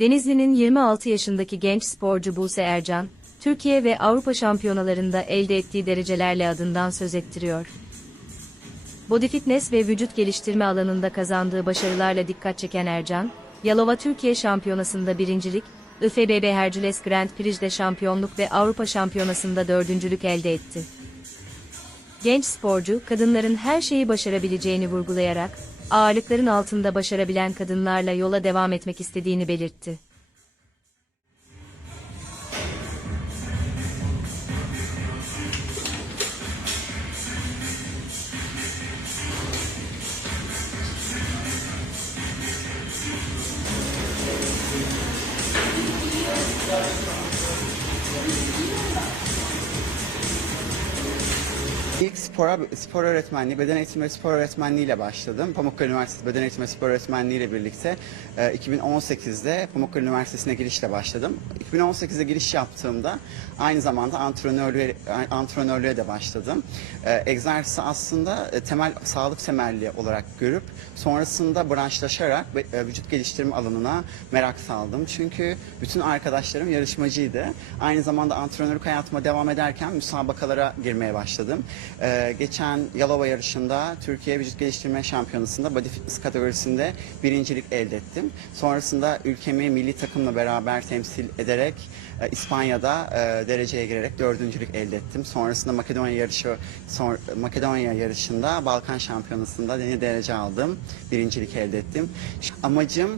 Denizli'nin 26 yaşındaki genç sporcu Buse Ercan, Türkiye ve Avrupa şampiyonalarında elde ettiği derecelerle adından söz ettiriyor. Body fitness ve vücut geliştirme alanında kazandığı başarılarla dikkat çeken Ercan, Yalova Türkiye Şampiyonası'nda birincilik, IFBB Hercules Grand Prix'de şampiyonluk ve Avrupa Şampiyonası'nda dördüncülük elde etti. Genç sporcu, kadınların her şeyi başarabileceğini vurgulayarak, ağırlıkların altında başarabilen kadınlarla yola devam etmek istediğini belirtti. İlk spora, spor öğretmenliği, beden eğitimi ve spor öğretmenliği ile başladım. Pamukkale Üniversitesi Beden Eğitimi ve Spor Öğretmenliği ile birlikte e, 2018'de Pamukkale Üniversitesi'ne girişle başladım. 2018'de giriş yaptığımda aynı zamanda antrenörlüğe, antrenörlüğe de başladım. E, egzersizi aslında e, temel sağlık temelli olarak görüp sonrasında branşlaşarak e, vücut geliştirme alanına merak saldım. Çünkü bütün arkadaşlarım yarışmacıydı. Aynı zamanda antrenörlük hayatıma devam ederken müsabakalara girmeye başladım. Ee, geçen Yalova yarışında Türkiye Vücut Geliştirme Şampiyonası'nda Body Fitness kategorisinde birincilik elde ettim. Sonrasında ülkemi milli takımla beraber temsil ederek e, İspanya'da e, dereceye girerek dördüncülük elde ettim. Sonrasında Makedonya yarışı son, Makedonya yarışında Balkan Şampiyonası'nda yeni derece aldım. Birincilik elde ettim. Amacım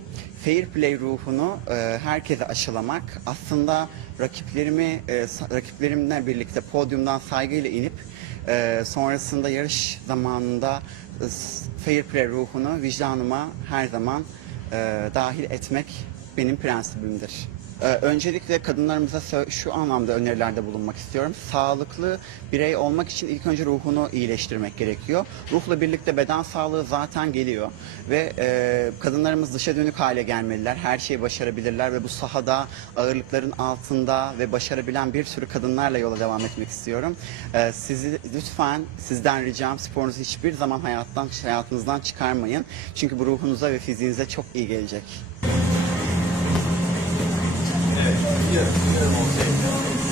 fair play ruhunu e, herkese aşılamak. Aslında rakiplerimi e, rakiplerimle birlikte podyumdan saygıyla inip ee, sonrasında yarış zamanında e, fair play ruhunu vicdanıma her zaman e, dahil etmek benim prensibimdir. Ee, öncelikle kadınlarımıza şu anlamda önerilerde bulunmak istiyorum. Sağlıklı birey olmak için ilk önce ruhunu iyileştirmek gerekiyor. Ruhla birlikte beden sağlığı zaten geliyor ve e, kadınlarımız dışa dönük hale gelmeliler. Her şeyi başarabilirler ve bu sahada ağırlıkların altında ve başarabilen bir sürü kadınlarla yola devam etmek istiyorum. Ee, sizi lütfen sizden ricam sporunuzu hiçbir zaman hayattan hayatınızdan çıkarmayın. Çünkü bu ruhunuza ve fiziğinize çok iyi gelecek. Yeah, yeah,